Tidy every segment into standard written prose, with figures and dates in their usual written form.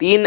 3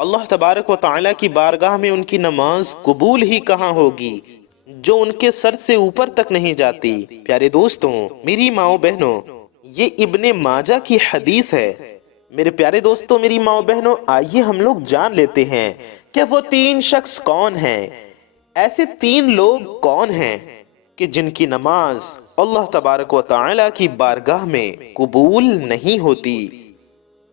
اللہ تبارک و تعالی کی بارگاہ میں ان کی نماز قبول ہی کہاں ہوگی جو ان کے سر سے اوپر تک نہیں جاتی۔ پیارے دوستوں، میری ماؤں بہنوں، یہ ابن ماجہ کی حدیث ہے۔ میرے پیارے دوستوں، میری ماؤں بہنوں، آئیے ہم لوگ جان لیتے ہیں کہ وہ تین شخص کون ہیں۔ ایسے تین لوگ کون ہیں کہ جن کی نماز اللہ تبارک و تعالی کی بارگاہ میں قبول نہیں ہوتی۔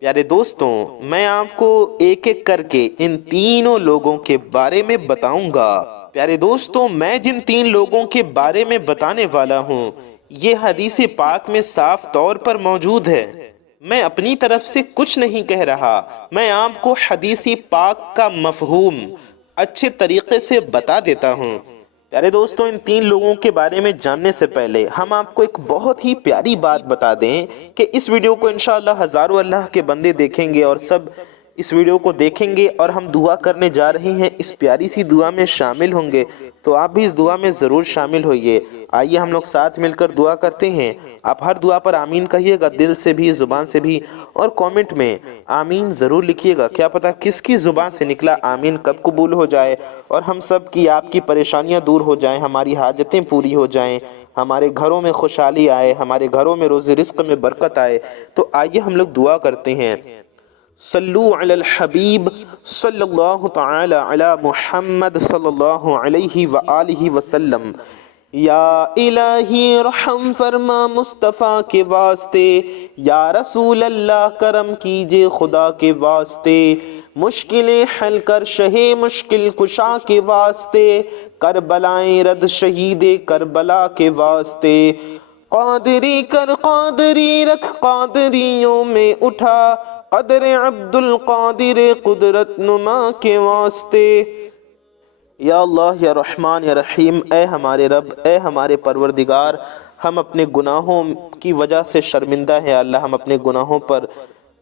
پیارے دوستوں، میں آپ کو ایک ایک کر کے ان تینوں لوگوں کے بارے میں بتاؤں گا۔ پیارے دوستوں، میں جن تین لوگوں کے بارے میں بتانے والا ہوں یہ حدیث پاک میں صاف طور پر موجود ہے۔ میں اپنی طرف سے کچھ نہیں کہہ رہا، میں آپ کو حدیث پاک کا مفہوم اچھے طریقے سے بتا دیتا ہوں۔ پیارے دوستوں، ان تین لوگوں کے بارے میں جاننے سے پہلے ہم آپ کو ایک بہت ہی پیاری بات بتا دیں کہ اس ویڈیو کو انشاءاللہ ہزاروں اللہ کے بندے دیکھیں گے اور سب اس ویڈیو کو دیکھیں گے اور ہم دعا کرنے جا رہے ہیں، اس پیاری سی دعا میں شامل ہوں گے، تو آپ بھی اس دعا میں ضرور شامل ہوئیے۔ آئیے ہم لوگ ساتھ مل کر دعا کرتے ہیں۔ آپ ہر دعا پر آمین کہیے گا، دل سے بھی، زبان سے بھی، اور کومنٹ میں آمین ضرور لکھیے گا۔ کیا پتا کس کی زبان سے نکلا آمین کب قبول ہو جائے اور ہم سب کی آپ کی پریشانیاں دور ہو جائیں، ہماری حاجتیں پوری ہو جائیں، ہمارے گھروں میں خوشحالی آئے، ہمارے گھروں میں روزی رزق میں برکت آئے۔ تو آئیے ہم لوگ دعا کرتے ہیں۔ صلو علی الحبیب صلی اللہ تعالی علی محمد صلی اللہ علیہ وآلہ وسلم۔ یا الہی رحم فرما مصطفیٰ کے واسطے، یا رسول اللہ کرم کیجے خدا کے واسطے، مشکلیں حل کر شہ مشکل کشا کے واسطے، کربلائیں رد شہید کربلا کے واسطے، قادری کر قادری رکھ قادریوں میں اٹھا، قدر عبد القادر قدرت نما کے واسطے۔ یا اللہ، یا رحمان، یا رحیم، اے ہمارے رب، اے ہمارے پروردگار، ہم اپنے گناہوں کی وجہ سے شرمندہ ہیں اللہ، ہم اپنے گناہوں پر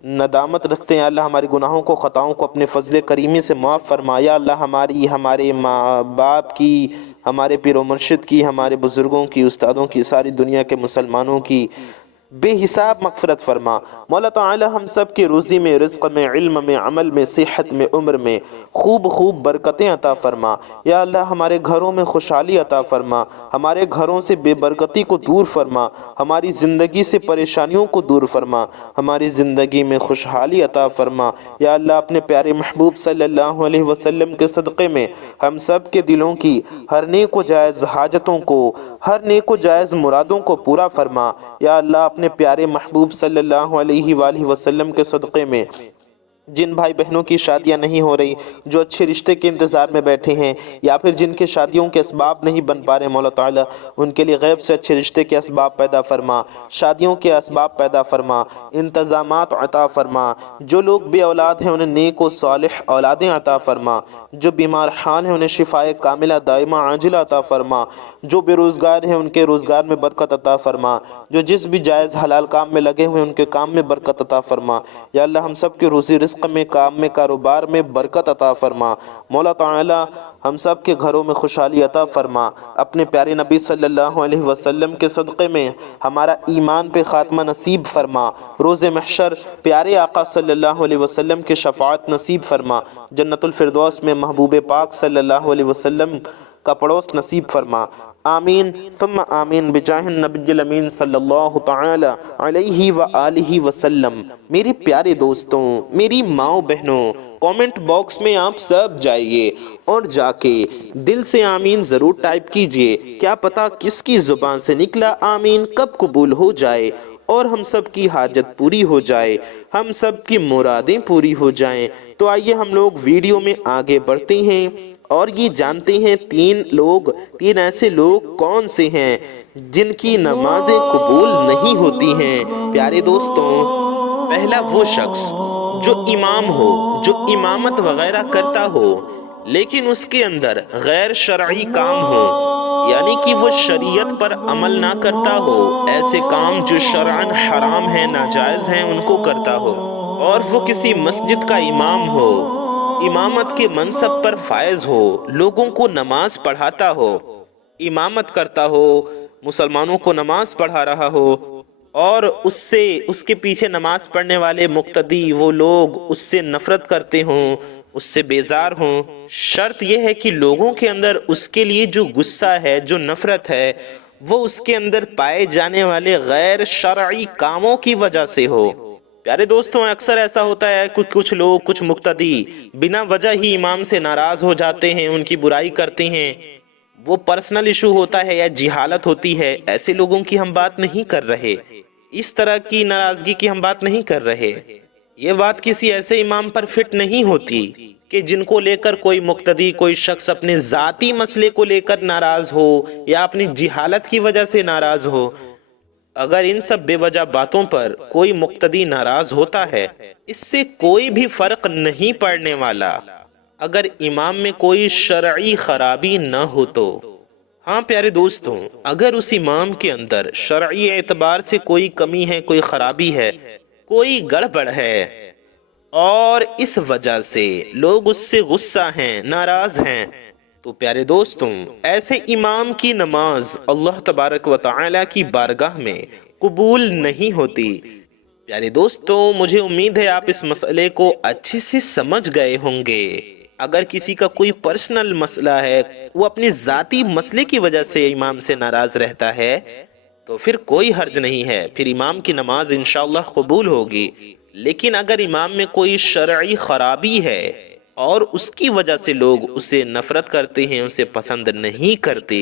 ندامت رکھتے ہیں اللہ، ہمارے گناہوں کو خطاؤں کو اپنے فضل کریمی سے معاف فرما۔ یا اللہ، ہمارے ماں باپ کی، ہمارے پیر و مرشد کی، ہمارے بزرگوں کی، استادوں کی، ساری دنیا کے مسلمانوں کی بے حساب مغفرت فرما۔ مولا تعالی ہم سب کے روزی میں، رزق میں، علم میں، عمل میں، صحت میں، عمر میں خوب برکتیں عطا فرما۔ یا اللہ، ہمارے گھروں میں خوشحالی عطا فرما، ہمارے گھروں سے بے برکتی کو دور فرما، ہماری زندگی سے پریشانیوں کو دور فرما، ہماری زندگی میں خوشحالی عطا فرما۔ یا اللہ، اپنے پیارے محبوب صلی اللہ علیہ وسلم کے صدقے میں ہم سب کے دلوں کی ہر نیک و جائز حاجتوں کو، ہر نیک و جائز مرادوں کو پورا فرما۔ یا اللہ، اپنے پیارے محبوب صلی اللہ علیہ وآلہ وسلم کے صدقے میں جن بھائی بہنوں کی شادیاں نہیں ہو رہی، جو اچھے رشتے کے انتظار میں بیٹھے ہیں، یا پھر جن کے شادیوں کے اسباب نہیں بن پا رہے، مولا تعالیٰ ان کے لیے غیب سے اچھے رشتے کے اسباب پیدا فرما، شادیوں کے اسباب پیدا فرما، انتظامات عطا فرما۔ جو لوگ بے اولاد ہیں انہیں نیک و صالح اولادیں عطا فرما، جو بیمار حال ہیں انہیں شفائے کاملہ دائمہ عاجلہ عطا فرما، جو بے روزگار ہیں ان کے روزگار میں برکت عطا فرما، جو جس بھی جائز حلال کام میں لگے ہوئے ان کے کام میں برکت عطا فرما۔ یا اللہ، ہم سب کے روزی رزق میں، کام میں، کاروبار میں برکت عطا فرما۔ مولا تعالی ہم سب کے گھروں میں خوشحالی عطا فرما۔ اپنے پیارے نبی صلی اللہ علیہ وسلم کے صدقے میں ہمارا ایمان پہ خاتمہ نصیب فرما، روز محشر پیارے آقا صلی اللہ علیہ وسلم کے شفاعت نصیب فرما، جنت الفردوس میں محبوب پاک صلی اللہ علیہ وسلم کا پڑوس نصیب فرما۔ آمین ثم آمین بجاہ النبی الامین صلی اللہ تعالی علیہ وآلہ وسلم۔ میرے پیارے دوستوں، میری ماؤں بہنوں، کومنٹ باکس میں آپ سب جائیے اور جا کے دل سے آمین ضرور ٹائپ کیجئے۔ کیا پتا کس کی زبان سے نکلا آمین کب قبول ہو جائے اور ہم سب کی حاجت پوری ہو جائے، ہم سب کی مرادیں پوری ہو جائیں۔ تو آئیے ہم لوگ ویڈیو میں آگے بڑھتے ہیں اور یہ جانتے ہیں تین ایسے لوگ کون سے ہیں جن کی نمازیں قبول نہیں ہوتی ہیں۔ پیارے دوستوں، پہلا وہ شخص جو امام ہو، جو امامت وغیرہ کرتا ہو لیکن اس کے اندر غیر شرعی کام ہو، یعنی کہ وہ شریعت پر عمل نہ کرتا ہو، ایسے کام جو شرعاً حرام ہیں، ناجائز ہیں، ان کو کرتا ہو، اور وہ کسی مسجد کا امام ہو، امامت کے منصب پر فائز ہو، لوگوں کو نماز پڑھاتا ہو، امامت کرتا ہو، مسلمانوں کو نماز پڑھا رہا ہو، اور اس کے پیچھے نماز پڑھنے والے مقتدی وہ لوگ اس سے نفرت کرتے ہوں، اس سے بیزار ہوں۔ شرط یہ ہے کہ لوگوں کے اندر اس کے لیے جو غصہ ہے، جو نفرت ہے، وہ اس کے اندر پائے جانے والے غیر شرعی کاموں کی وجہ سے ہو۔ پیارے دوستوں، اکثر ایسا ہوتا ہے کہ کچھ لوگ، کچھ مقتدی بنا وجہ ہی امام سے ناراض ہو جاتے ہیں، ان کی برائی کرتے ہیں۔ وہ پرسنل ایشو ہوتا ہے یا جہالت ہوتی ہے، ایسے لوگوں کی ہم بات نہیں کر رہے، اس طرح کی ناراضگی کی ہم بات نہیں کر رہے۔ یہ بات کسی ایسے امام پر فٹ نہیں ہوتی کہ جن کو لے کر کوئی مقتدی، کوئی شخص اپنے ذاتی مسئلے کو لے کر ناراض ہو یا اپنی جہالت کی وجہ سے ناراض ہو۔ اگر ان سب بے وجہ باتوں پر کوئی مقتدی ناراض ہوتا ہے، اس سے کوئی بھی فرق نہیں پڑنے والا اگر امام میں کوئی شرعی خرابی نہ ہو تو۔ ہاں پیارے دوستوں، اگر اس امام کے اندر شرعی اعتبار سے کوئی کمی ہے، کوئی خرابی ہے، کوئی گڑبڑ ہے، اور اس وجہ سے لوگ اس سے غصہ ہیں، ناراض ہیں، تو پیارے دوستوں، ایسے امام کی نماز اللہ تبارک و تعالی کی بارگاہ میں قبول نہیں ہوتی۔ پیارے دوستوں، مجھے امید ہے آپ اس مسئلے کو اچھے سے سمجھ گئے ہوں گے۔ اگر کسی کا کوئی پرسنل مسئلہ ہے، وہ اپنی ذاتی مسئلے کی وجہ سے امام سے ناراض رہتا ہے، تو پھر کوئی حرج نہیں ہے، پھر امام کی نماز انشاءاللہ قبول ہوگی۔ لیکن اگر امام میں کوئی شرعی خرابی ہے اور اس کی وجہ سے لوگ اسے نفرت کرتے ہیں، اسے پسند نہیں کرتے،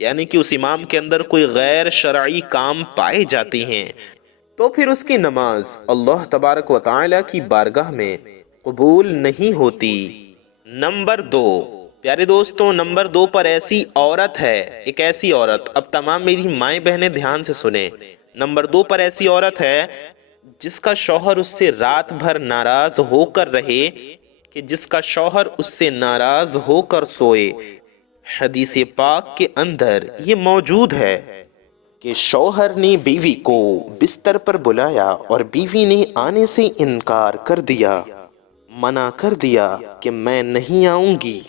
یعنی کہ اس امام کے اندر کوئی غیر شرعی کام پائے جاتے ہیں، تو پھر اس کی نماز اللہ تبارک و تعالی کی بارگاہ میں قبول نہیں ہوتی۔ نمبر 2، پیارے دوستوں، نمبر 2 پر ایسی عورت ہے، ایک ایسی عورت، اب تمام میری مائیں بہنیں دھیان سے سنیں۔ نمبر 2 پر ایسی عورت ہے جس کا شوہر اس سے رات بھر ناراض ہو کر رہے، کہ جس کا شوہر اس سے ناراض ہو کر سوئے۔ حدیث پاک کے اندر یہ موجود ہے کہ شوہر نے بیوی کو بستر پر بلایا اور بیوی نے آنے سے انکار کر دیا، منع کر دیا کہ میں نہیں آؤں گی،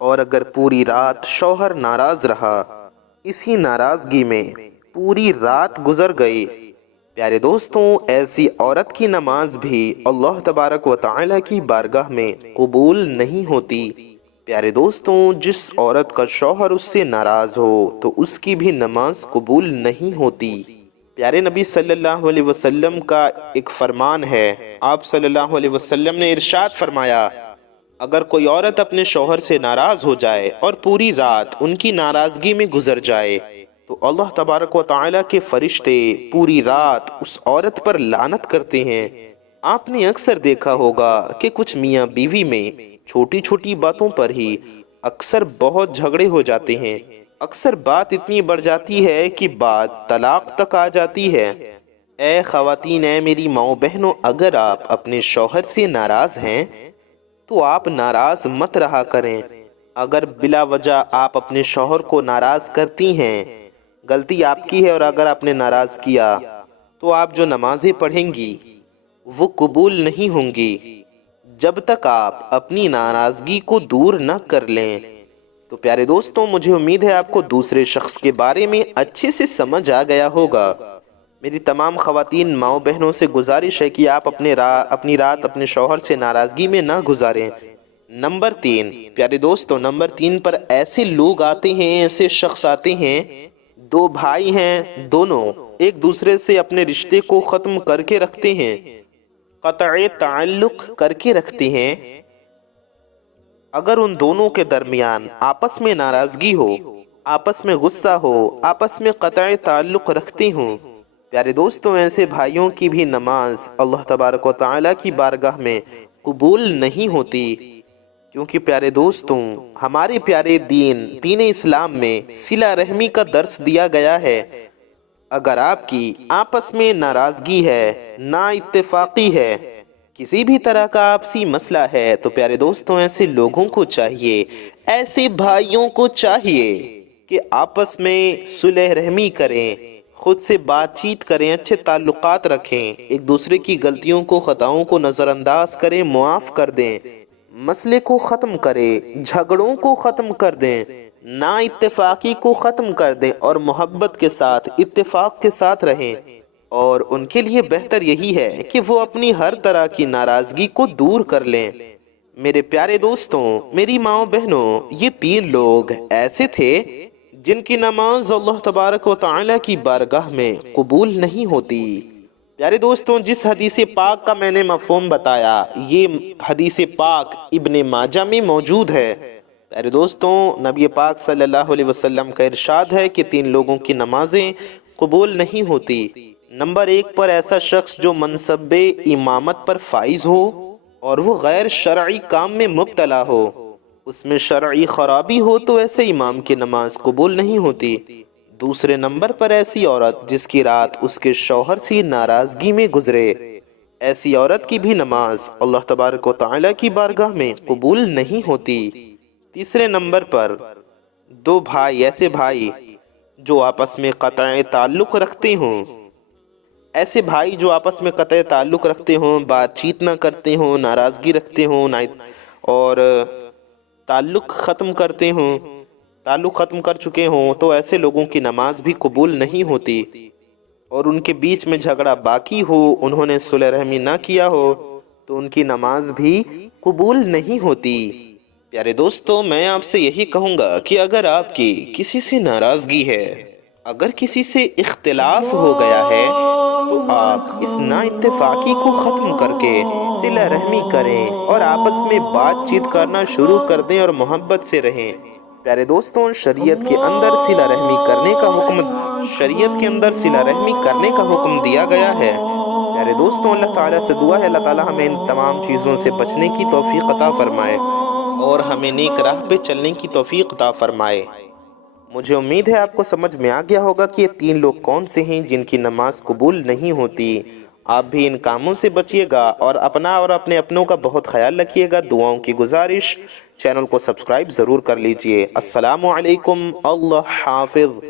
اور اگر پوری رات شوہر ناراض رہا، اسی ناراضگی میں پوری رات گزر گئی، پیارے دوستوں، ایسی عورت کی نماز بھی اللہ تبارک و تعالی کی بارگاہ میں قبول نہیں ہوتی۔ پیارے دوستوں، جس عورت کا شوہر اس سے ناراض ہو تو اس کی بھی نماز قبول نہیں ہوتی۔ پیارے نبی صلی اللہ علیہ وسلم کا ایک فرمان ہے، آپ صلی اللہ علیہ وسلم نے ارشاد فرمایا، اگر کوئی عورت اپنے شوہر سے ناراض ہو جائے اور پوری رات ان کی ناراضگی میں گزر جائے، تو اللہ تبارک و تعالی کے فرشتے پوری رات اس عورت پر لعنت کرتے ہیں۔ آپ نے اکثر دیکھا ہوگا کہ کچھ میاں بیوی میں چھوٹی چھوٹی باتوں پر ہی اکثر بہت جھگڑے ہو جاتے ہیں، اکثر بات اتنی بڑھ جاتی ہے کہ بات طلاق تک آ جاتی ہے۔ اے خواتین، اے میری ماؤں بہنوں، اگر آپ اپنے شوہر سے ناراض ہیں تو آپ ناراض مت رہا کریں۔ اگر بلا وجہ آپ اپنے شوہر کو ناراض کرتی ہیں، غلطی آپ کی ہے، اور اگر آپ نے ناراض کیا تو آپ جو نمازیں پڑھیں گی وہ قبول نہیں ہوں گی جب تک آپ اپنی ناراضگی کو دور نہ کر لیں۔ تو پیارے دوستوں، مجھے امید ہے آپ کو دوسرے شخص کے بارے میں اچھے سے سمجھ آ گیا ہوگا۔ میری تمام خواتین ماؤں بہنوں سے گزارش ہے کہ آپ اپنی رات اپنے شوہر سے ناراضگی میں نہ گزاریں۔ نمبر 3، پیارے دوستوں، نمبر 3 پر ایسے لوگ آتے ہیں، ایسے شخص آتے ہیں، دو بھائی ہیں، دونوں ایک دوسرے سے اپنے رشتے کو ختم کر کے رکھتے ہیں، قطع تعلق کر کے رکھتے ہیں۔ اگر ان دونوں کے درمیان آپس میں ناراضگی ہو، آپس میں غصہ ہو، آپس میں قطع تعلق رکھتے ہوں، پیارے دوستوں، ایسے بھائیوں کی بھی نماز اللہ تبارک و تعالی کی بارگاہ میں قبول نہیں ہوتی، کیونکہ پیارے دوستوں، ہمارے پیارے دین اسلام میں صلہ رحمی کا درس دیا گیا ہے۔ اگر آپ کی آپس میں ناراضگی ہے، نا اتفاقی ہے، کسی بھی طرح کا آپسی مسئلہ ہے، تو پیارے دوستوں، ایسے لوگوں کو چاہیے، ایسے بھائیوں کو چاہیے کہ آپس میں صلح رحمی کریں، خود سے بات چیت کریں، اچھے تعلقات رکھیں، ایک دوسرے کی غلطیوں کو، خطاؤں کو نظر انداز کریں، معاف کر دیں، مسئلے کو ختم کریں، جھگڑوں کو ختم کر دیں، نا اتفاقی کو ختم کر دیں، اور محبت کے ساتھ، اتفاق کے ساتھ رہیں۔ اور ان کے لیے بہتر یہی ہے کہ وہ اپنی ہر طرح کی ناراضگی کو دور کر لیں۔ میرے پیارے دوستوں، میری ماں بہنوں، یہ 3 لوگ ایسے تھے جن کی نماز اللہ تبارک و تعالی کی بارگاہ میں قبول نہیں ہوتی۔ پیارے دوستوں، جس حدیث پاک کا میں نے مفہوم بتایا، یہ حدیث پاک ابن ماجہ میں موجود ہے۔ پیارے دوستوں، نبی پاک صلی اللہ علیہ وسلم کا ارشاد ہے کہ 3 لوگوں کی نمازیں قبول نہیں ہوتی۔ نمبر 1 پر ایسا شخص جو منصب امامت پر فائز ہو اور وہ غیر شرعی کام میں مبتلا ہو، اس میں شرعی خرابی ہو، تو ایسے امام کی نماز قبول نہیں ہوتی۔ دوسرے نمبر پر ایسی عورت جس کی رات اس کے شوہر سے ناراضگی میں گزرے، ایسی عورت کی بھی نماز اللہ تبارک و تعالی کی بارگاہ میں قبول نہیں ہوتی۔ تیسرے نمبر پر 2 بھائی، ایسے بھائی جو آپس میں قطع تعلق رکھتے ہوں، ایسے بھائی جو آپس میں قطع تعلق رکھتے ہوں، بات چیت نہ کرتے ہوں، ناراضگی رکھتے ہوں اور تعلق ختم کرتے ہوں، تعلق ختم کر چکے ہوں، تو ایسے لوگوں کی نماز بھی قبول نہیں ہوتی۔ اور ان کے بیچ میں جھگڑا باقی ہو، انہوں نے صلح رحمی نہ کیا ہو، تو ان کی نماز بھی قبول نہیں ہوتی۔ پیارے دوستو، میں آپ سے یہی کہوں گا کہ اگر آپ کی کسی سے ناراضگی ہے، اگر کسی سے اختلاف ہو گیا ہے، تو آپ اس نا اتفاقی کو ختم کر کے صلح رحمی کریں اور آپس میں بات چیت کرنا شروع کر دیں اور محبت سے رہیں۔ پیارے دوستوں، شریعت کے اندر صلہ رحمی کرنے کا حکم دیا گیا ہے۔ پیارے دوستوں، اللہ تعالیٰ سے دعا ہے اللہ تعالیٰ ہمیں ان تمام چیزوں سے بچنے کی توفیق عطا فرمائے اور ہمیں نیک راہ پہ چلنے کی توفیق عطا فرمائے۔ مجھے امید ہے آپ کو سمجھ میں آ گیا ہوگا کہ یہ 3 لوگ کون سے ہیں جن کی نماز قبول نہیں ہوتی۔ آپ بھی ان کاموں سے بچیے گا اور اپنا اور اپنے اپنوں کا بہت خیال رکھیے گا۔ دعاؤں کی گزارش، چینل کو سبسکرائب ضرور کر لیجئے۔ السلام علیکم، اللہ حافظ۔